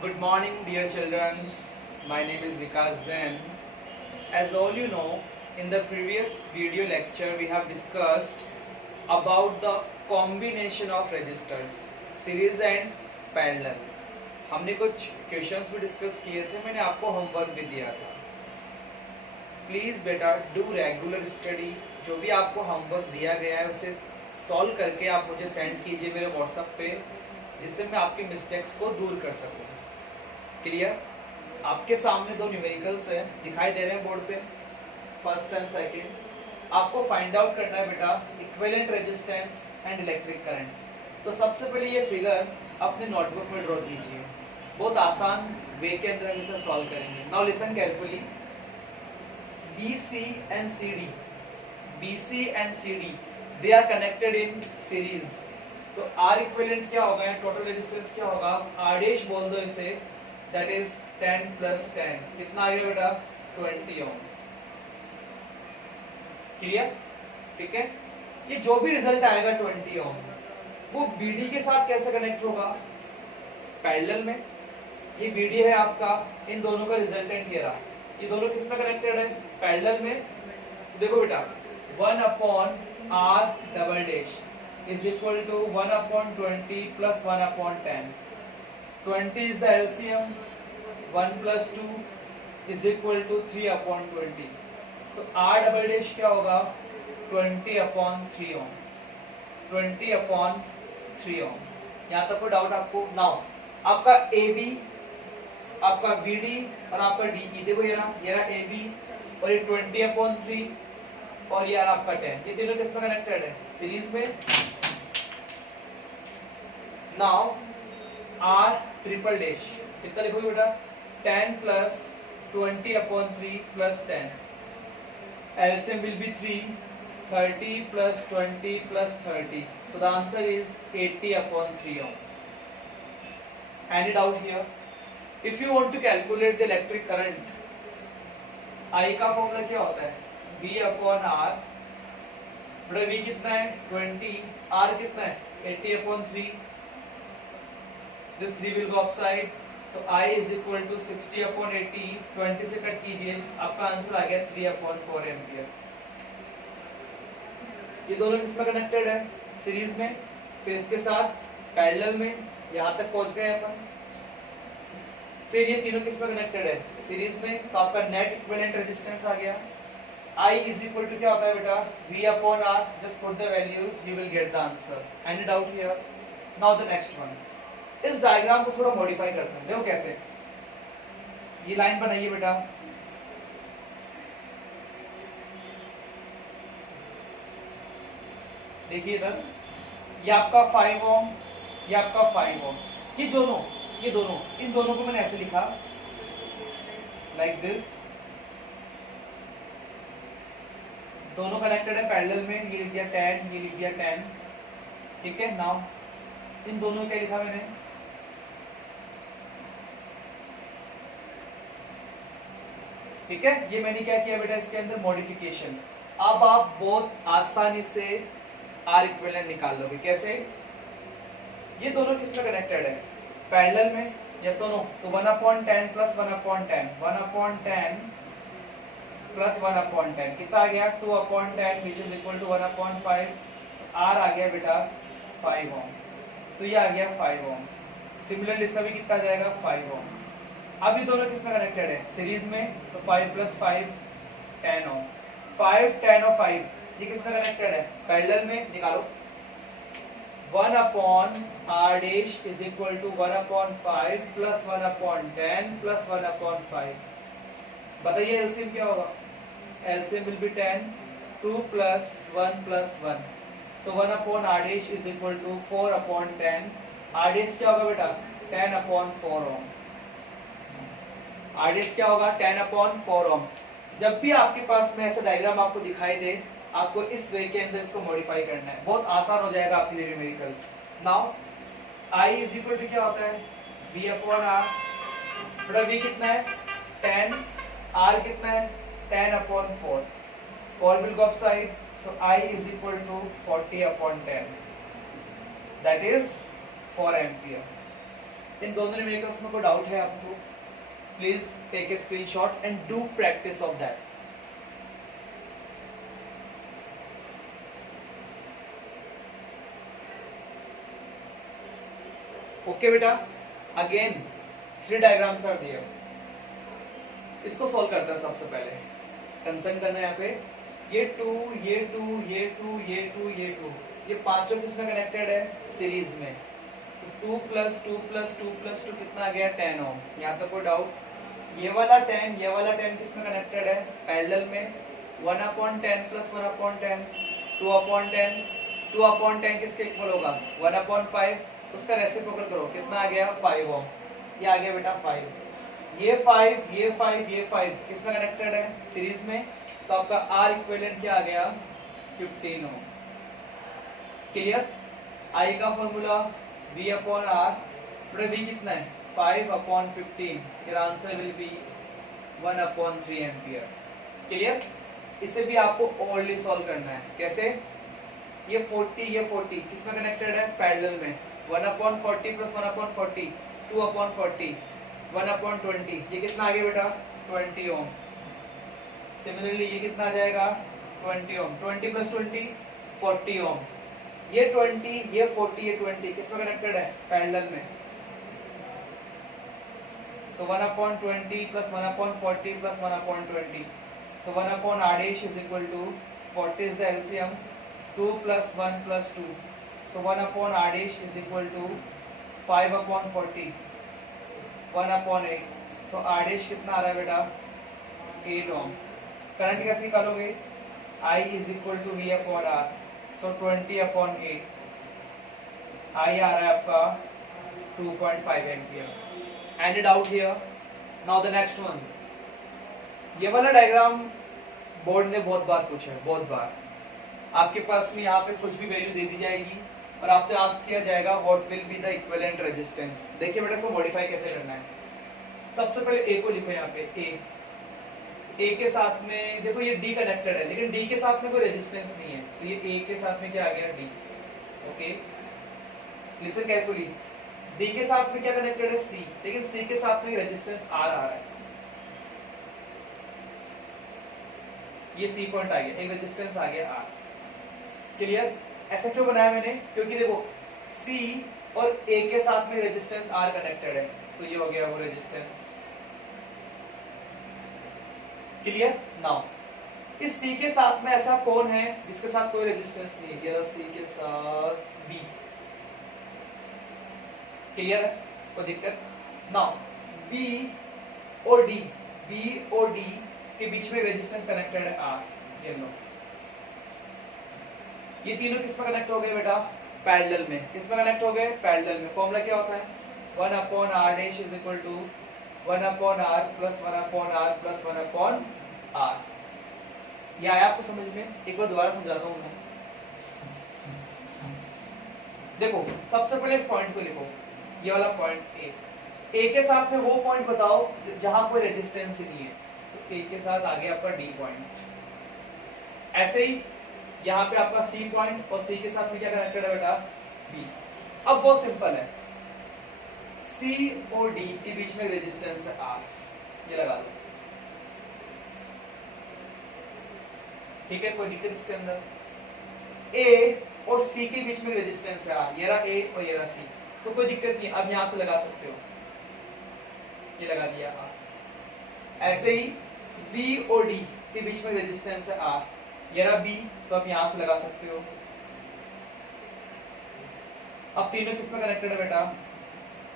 Good morning, dear children. My name is Vikas Zen. As all you know, in the previous video lecture, we have discussed about the combination of registers, series and parallel. हमने कुछ questions भी discuss किए थे, मैंने आपको homework भी दिया था. प्लीज़ बेटा डू रेगुलर स्टडी. जो भी आपको होमवर्क दिया गया है उसे सॉल्व करके आप मुझे सेंड कीजिए मेरे व्हाट्सएप पे, जिससे मैं आपकी मिस्टेक्स को दूर कर सकूँ. क्लियर? आपके सामने दो न्यूमेरिकल्स हैं, दिखाई दे रहे हैं बोर्ड पे, फर्स्ट एंड सेकंड. आपको फाइंड आउट करना है बेटा equivalent resistance and electric current. तो सबसे पहले ये फिगर अपने नोटबुक में ड्रॉ कीजिए. बहुत आसान वे के अंदर हम इसे सॉल्व करेंगे. Now listen carefully. BC and CD they are connected in series. तो R equivalent क्या होगा, टोटल रेजिस्टेंस क्या होगा, R डैश बोल दो इसे, that is 10 plus 10. कितना आ गया बेटा 20 ओम. क्लियर? ठीक है. ये जो भी रिजल्ट आएगा 20 ओम वो BD के साथ कैसे कनेक्ट होगा, पैरेलल में. ये BD है आपका, इन दोनों का रिजल्टेंट ये रहा. ये दोनों किस में कनेक्टेड है, पैरेलल में. देखो बेटा 1 upon R double dash is equal to 1 upon 20 plus 1 upon 10. 20 is the LCM. 1 plus 2 is equal to 3 upon 20. So R double dash क्या होगा, 20 upon 3 ohm. 20 upon 3 ohm. यहाँ तक कोई डाउट आपको? नाउ आपका AB, आपका BD और आपका DE. देखो ये रहा AB और ये 20 upon 3 और ये आपका 10. ये तीनों किस में कनेक्टेड है, सीरीज में. नाउ R ट्रिपल डैश कितना लिखोगे बेटा, 10 plus 20 upon 3 plus 10. LCM will be 3. 30 plus 20 plus 30. So the answer is 80 upon 3 ohm. Any doubt here? If you want to calculate the electric current, I का formula क्या होता है, V upon R. बेटा V कितना है 20, R कितना है 80 upon 3. This 3 will go upside. So I is equal to 60 upon 80. 20 से कट कीजिए, आपका आंसर आ गया 3 upon 4 एम्पियर. ये दोनों किस में कनेक्टेड है, सीरीज में. फिर इसके साथ पैरेलल में यहाँ तक पहुँच गए अपन. फिर ये तीनों किस में कनेक्टेड है, सीरीज में. तो आपका नेट इक्विवेलेंट रेजिस्टेंस आ गया. I is equal to क्या होता है बेटा, V upon R. Just put the values, you will get the answer. Any doubt here? Now the next one. इस डायग्राम को थोड़ा मॉडिफाई करते हैं. देखो कैसे, ये लाइन बनाइए बेटा. देखिए इधर ये आपका 5 ओम, ये आपका 5 ओम. ये दोनों इन दोनों को मैंने ऐसे लिखा लाइक दिस. दोनों कनेक्टेड है पैरेलल में. ये लिख दिया 10, ये लिख दिया 10. ठीक है. नाउ इन दोनों क्या लिखा मैंने, ठीक है. ये मैंने क्या किया बेटा, इसके अंदर मॉडिफिकेशन. अब आप बहुत आसानी से R इक्विवेलेंट निकाल लोगे. कैसे, ये दोनों किस में कनेक्टेड है, पैरेलल में. जैसे सुनो तो 1 upon 10 plus 1 upon 10. 1 upon 10 plus 1 upon 10 कितना आ गया, 2 upon 10 which is equal to 1 upon 5. R आ गया बेटा 5 ओम. तो ये आ गया 5 ओम. सिमिलरली इसका भी कितना जाएगा 5 ओम. अब ये दोनों किस में कनेक्टेड है, सीरीज में. तो 5 plus 5 10 ओम. 5 10 और 5 ये किस में कनेक्टेड है, पैरेलल में. निकालो. 1 upon R dash is equal to 1 upon 5 plus 1 upon 10 plus 1 upon 5. बताइए LCM क्या होगा, LCM will be 10. 2 plus 1 plus 1. So 1 upon R dash is equal to 4 upon 10. R dash क्या होगा बेटा, 10 upon 4 ohm. R dash क्या होगा, 10 upon 4 ohm. जब भी आपके पास में ऐसा डायग्राम आपको दिखाई दे, आपको इस वे के अंदर इसको मॉडिफाई करना है. बहुत आसान हो जाएगा आपके लिए numerical. Now I is equal to क्या होता है, V upon R. बेटा V कितना है 10, R कितना है 10 upon 4. 4 will go upside. So I is equal to 40 upon 10. That is 4 ampere. इन दोनों न्यूमेरिकल्स में कोई डाउट है आपको, please take a screenshot and do practice of that. Okay बेटा, अगेन 3 डायग्राम्स आर दिए, इसको सॉल्व करते हैं। सबसे पहले कंसर्न करना है यहाँ पे, ये 2 ये 2 ये 2 ये 2 ये 2, ये पांचों किसमें कनेक्टेड है, सीरीज में। तो 2 + 2 + 2 + 2 कितना आ गया, 10 ओम। यहाँ तक कोई डाउट? ये वाला 10 किसमें कनेक्टेड है, पैरेलल में। 1/10 + 1/10 2/10, 2/10 किसके इक्वल होगा, 1/5, उसका रेसिप्रोकल करो, कितना आ गया, 5 ओम। ये आ गया बेटा 5। ये 5 ये 5 ये 5 किसमें कनेक्टेड है, सीरीज में। तो आपका आर इक्विवेलेंट क्या आ गया, 15 ओम। क्लियर? आई का फॉर्मूला V/R, थोड़ा V कितना है, 5/15, your answer will be 1/3 ampere. Clear? इसे भी आपको ओरली सॉल्व करना है। कैसे? ये 40 किसमें कनेक्टेड है, पैरेलल में। 1/40 + 1/40 2/40, 1/20, ये कितना आ गया बेटा, 20 ओम। सिमिलरली ये कितना आ जाएगा, 20 ओम। 20 + 20 40 ओम। ये 20 ये 40 ये 20 किसमें कनेक्टेड है, पैरेलल में। सो 1/20 + 1/40 + 1/20, so 1/R' = 40 is the LCM, 2 + 1 + 2, so 1/R' = 5/40, 1/8, so R' कितना आ रहा है बेटा, 8 ओम। करंट कैसे निकालोगे, I = V/R, so 20/8, I आ रहा है आपका 2.5 ampere. Any doubt here? Now the next one, ये वाला डायग्राम बोर्ड ने बहुत बार पूछा है, बहुत बार। आपके पास में यहाँ पे कुछ भी वैल्यू दे दी जाएगी और आपसे आस्क किया जाएगा what will be the equivalent resistance. देखिए बेटा इसको मॉडिफाई कैसे करना है। सबसे पहले ए को लिखो यहाँ पे, ए के साथ में देखो ये डी कनेक्टेड है, लेकिन डी के साथ में कोई रेजिस्टेंस नहीं है, तो ये ए के साथ में क्या आ गया, D. Okay, listen carefully, D के साथ में क्या कनेक्टेड है, सी, लेकिन सी के साथ में रेजिस्टेंस आर आ रहा है। ये सी पॉइंट आ गया, एक रेजिस्टेंस आ गया आर। क्लियर? ऐसा क्यों बनाया मैंने, क्योंकि देखो सी और ए के साथ में रेजिस्टेंस आर कनेक्टेड है, तो ये हो गया वो रेजिस्टेंस। क्लियर? नाउ इस सी के साथ में ऐसा कौन है जिसके साथ कोई रेजिस्टेंस नहीं है, ये सी के साथ बी। क्लियर है, कोई दिक्कत? नाउ बी और डी, बी और डी के बीच में रेजिस्टेंस कनेक्टेड है आर। ये लो, ये तीनों किस में कनेक्ट हो गए बेटा, पैरेलल में। किस में कनेक्ट हो गए, पैरेलल में। फॉर्मूला क्या होता है, 1/R' = 1/R + 1/R + 1/R। ये आया आपको समझ में? एक बार दोबारा समझाता हूँ मैं। देखो सबसे पहले इस पॉइंट को लिखो, ये वाला पॉइंट ए के साथ में वो पॉइंट बताओ जहां कोई रेजिस्टेंस ही नहीं है, तो ए के साथ आ गया आपका डी पॉइंट। ऐसे ही यहाँ पे आपका सी पॉइंट और सी के साथ में क्या कनेक्टेड है बेटा, बी। अब बहुत सिंपल है, सी और डी के बीच में रेजिस्टेंस है आर, ये लगा दो। ठीक है, कोई दिक्कत इसके अंदर? ए और सी के बीच में रेजिस्टेंस है आर, ये रहा ए और ये रहा सी, तो कोई दिक्कत नहीं, अब यहां से लगा सकते हो, ये लगा दिया आर। ऐसे ही बी और डी के बीच में रेजिस्टेंस है आर, ये रहा बी, तो आप यहां से लगा सकते हो। अब तीनों किस में कनेक्टेड है बेटा,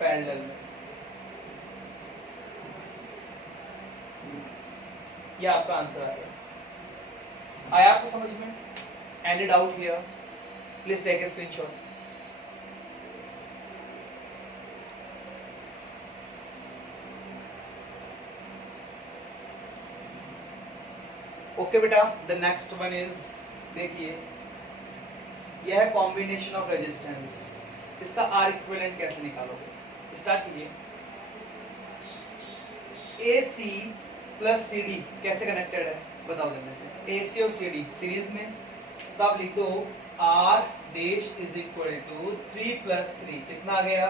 पैरेलल में। ये आपका आंसर आ गया। आया आपको समझ में? Any doubt here? Please take a screenshot. Okay बेटा, द नेक्स्ट वन इज, देखिए यह है कॉम्बिनेशन ऑफ रेजिस्टेंस। इसका आर इक्विवेलेंट कैसे निकालोगे, स्टार्ट कीजिए। A C plus C D कैसे कनेक्टेड है बताओ जल्दी से। ए सी और सी डी सीरीज में, तो आप लिख दो R dash is equal to 3 + 3, कितना आ गया,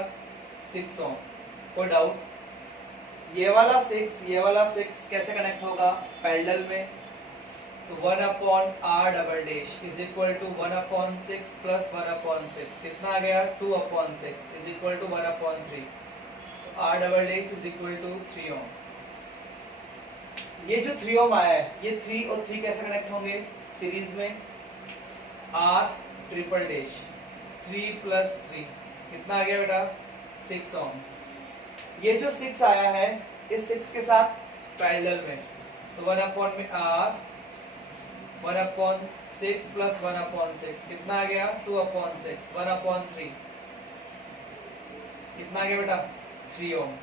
6 ओम। कोई डाउट? ये वाला 6 कैसे कनेक्ट होगा पैरेलल में? तो 1 upon r double dash is equal to 1 upon 6 plus 1 upon 6 कितना आ गया 2 upon 6 is equal to 1 upon 3. So r double dash is equal to 3 ohm. ये जो 3 ओम आया है ये 3 और 3 कैसे कनेक्ट होंगे सीरीज में? r ट्रिपल डैश 3 प्लस 3 कितना आ गया बेटा 6 ओम. ये जो 6 आया है इस 6 के साथ पैरेलल में तो 1 अपॉन में r 1 अपॉन 6 प्लस 1 अपॉन 6 कितना आ गया 2 अपॉन 6 1 अपॉन 3 कितना आ गया बेटा 3 ओम.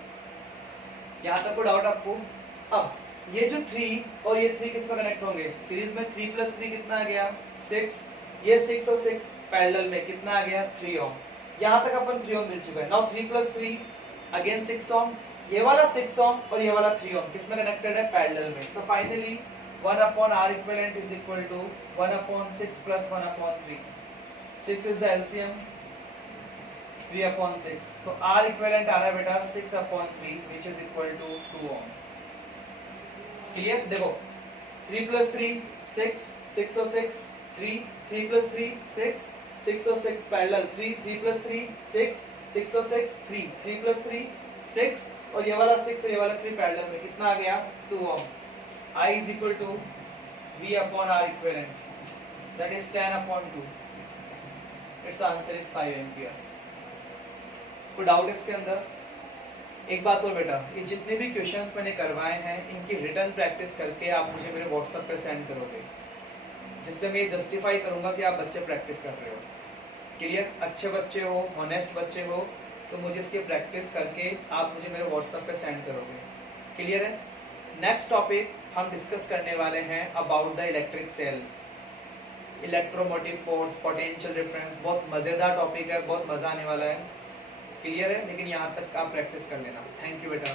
यहाँ तक को डाउट आपको? अब ये जो 3 और ये 3 किस में कनेक्ट होंगे सीरीज में? 3 प्लस 3 कितना आ गया 6. ये 6 और 6 पैरेलल में कितना आ गया 3 ओम. यहाँ तक अपन 3 ओम मिल चुका है. नाउ 3 प्लस 3 अगेन 6 ओम. ये वाला 6 ओम और ये वाला 3 ओम किस में कनेक्टेड है पैरेलल में. So finally 1 upon r equivalent is equal to 1 upon 6 plus 1 upon 3. 6 is the LCM. 3 upon 6. तो r equivalent आ रहा है बेटा 6 upon 3 which is equal to 2 ohm. Clear? देखो 3 plus 3 6 6 और 6 3 3 plus 3 6 6 और 6 parallel 3 3 plus 3 6 6 और 6 3 3 plus 3 6 और ये वाला 6 और ये वाला 3 parallel में कितना आ गया 2 ohm. I is equal to V upon R equivalent, that is 10 upon 2. Its answer is 5 ampere. कोई डाउट इसके अंदर? एक बात और बेटा, ये जितने भी क्वेश्चंस मैंने करवाए हैं इनकी रिटर्न प्रैक्टिस करके आप मुझे मेरे व्हाट्सएप पे सेंड करोगे, जिससे मैं ये जस्टिफाई करूंगा कि आप बच्चे प्रैक्टिस कर रहे हो. क्लियर? अच्छे बच्चे हो, ऑनेस्ट बच्चे हो, तो मुझे इसकी प्रैक्टिस करके आप मुझे मेरे व्हाट्सएप पे सेंड करोगे. क्लियर है? नेक्स्ट टॉपिक हम डिस्कस करने वाले हैं about the electric cell, electromotive force, potential difference. बहुत मज़ेदार टॉपिक है, बहुत मज़ा आने वाला है. क्लियर है? लेकिन यहाँ तक आप प्रैक्टिस कर लेना. थैंक यू बेटा.